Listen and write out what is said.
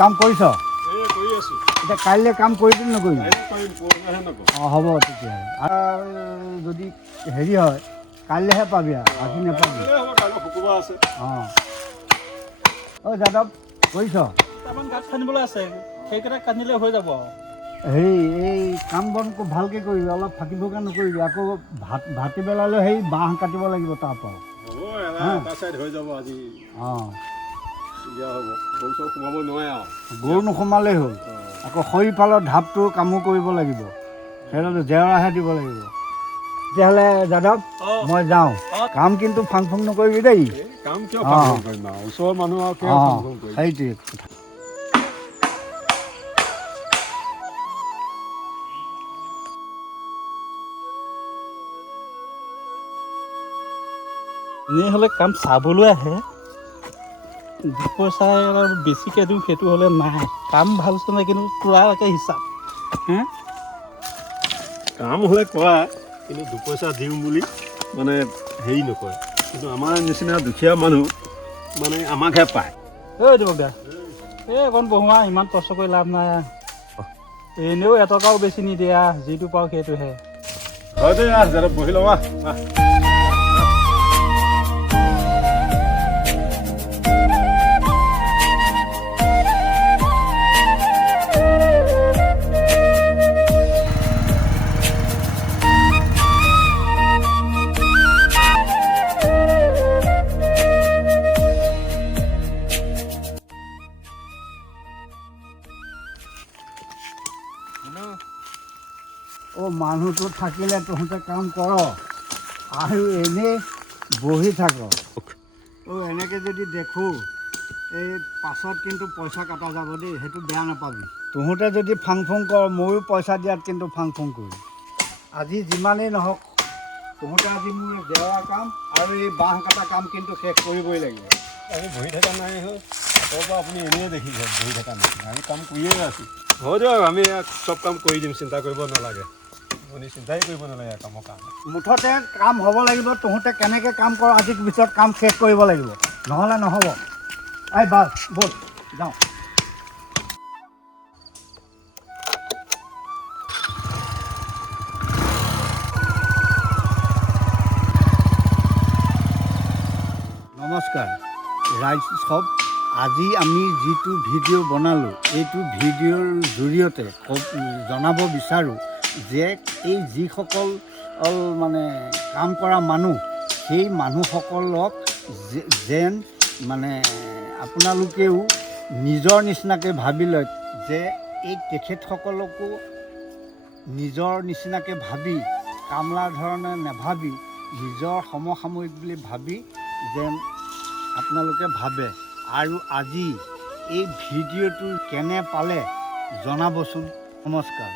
কাম কৰিছ? কৰি আছো। এতিয়া কাইলৈ কাম কৰিবি নকৰিবি? কৰিম, পৰহিলৈহে নকৰোঁ। অঁ হ'ব তেতিয়াহ'লে। আৰু যদি হেৰি হয় কাইলৈহে পাবি আৰু আজি নাপাবি। কাইলৈ শুকুৰবাৰ আছে। অঁ যাদৱ কৰিছ? কেইটামান গাঁত খান্দিবলৈ আছে, সেইকেইটা খান্দিলে হৈ যাব আৰু। হেৰি এই কাম বন ভালকৈ কৰিবি, অলপ ফাঁকি ফুকা নকৰিবি। আকৌ ভাটিবেলালৈ সেই বাঁহ কাটিব লাগিব তাৰপৰা। হ'ব এটা চাইড হৈ যাব আজি। অঁ দিয়া হ'ব, গৰু চৰু সোমাব নোৱাৰে আৰু। গৰু নোসোমালেই হ'ল। আকৌ খৰিফালৰ ঢাপটো কামো কৰিব লাগিব, সেইডাল জেওৰাহে দিব লাগিব। তেতিয়াহ'লে যাদৱ মই যাওঁ। কাম কিন্তু ফাং ফুং নকৰিবি দেই। কাম কিয় ফাং ফুং কৰিম আৰু, ওচৰৰ মানুহ আৰু কিয় ফাং ফুং কৰিম। সেইটোৱে কথা। এনেহ'লে কাম চাবলৈ আহে, দুপইচা অলপ বেছিকৈ দিওঁ সেইটো হ'লে নাই। কাম ভাল চলে কিন্তু পূৰাকৈ হিচাপ। কাম হ'লে কৰা, কিন্তু দুপইচা দিওঁ বুলি মানে হেৰি নকৰে। কিন্তু আমাৰ নিচিনা দুখীয়া মানুহ মানে আমাকহে পায়। ঐ দিবক দা, এই অকণ বহোৱা, ইমান কষ্ট কৰি লাভ নাই। এনেও এটকাও বেছি নিদিয়া, যিটো পাওঁ সেইটোহে। হয় দেই, যাদৱ বহি লওঁ আহ। মানুহটো থাকিলে তহঁতে কাম কৰ আৰু এনেই বহি থাক। এনেকৈ যদি দেখোঁ এই পাছত কিন্তু পইচা কটা যাব দেই, সেইটো বেয়া নাপাবি। তহঁতে যদি ফাং ফুং কৰ, ময়ো পইচা দিয়াত কিন্তু ফাং ফুং কৰিম। আজি যিমানেই নহওক, তহঁতে আজি মোৰ জেওৰা কাম আৰু এই বাঁহ কটা কাম কিন্তু শেষ কৰিবই লাগিব। আমি বহি থকা নাই হ'ল, তাৰ পৰা আপুনি এনেই দেখিছে বহি থকা নাই, আমি কাম কৰিয়ে আছোঁ। হয় দিয়ক, আমি চব কাম কৰি দিম, চিন্তা কৰিব নালাগে। আপুনি চিন্তাই কৰিব নালাগে কামৰ কাৰণে। মুঠতে কাম হ'ব লাগিব। তহঁতে কেনেকৈ কাম কৰ, আজিৰ ভিতৰত কাম শেষ কৰিব লাগিব, নহ'লে নহ'ব। এই বাছ ব'ল যাওঁ। নমস্কাৰ ৰাইজ চব। আজি আমি যিটো ভিডিঅ' বনালোঁ, এইটো ভিডিঅ'ৰ জৰিয়তে জনাব বিচাৰোঁ যে এই যিসকল মানে কাম কৰা মানুহ, সেই মানুহসকলক যেন মানে আপোনালোকেও নিজৰ নিচিনাকৈ ভাবি লয় যে এই তেখেতসকলকো নিজৰ নিচিনাকৈ ভাবি, কামলাৰ ধৰণে নাভাবি, নিজৰ সমসাময়িক বুলি ভাবি যেন আপোনালোকে ভাবে। আৰু আজি এই ভিডিঅ'টো কেনে পালে জনাবচোন। নমস্কাৰ।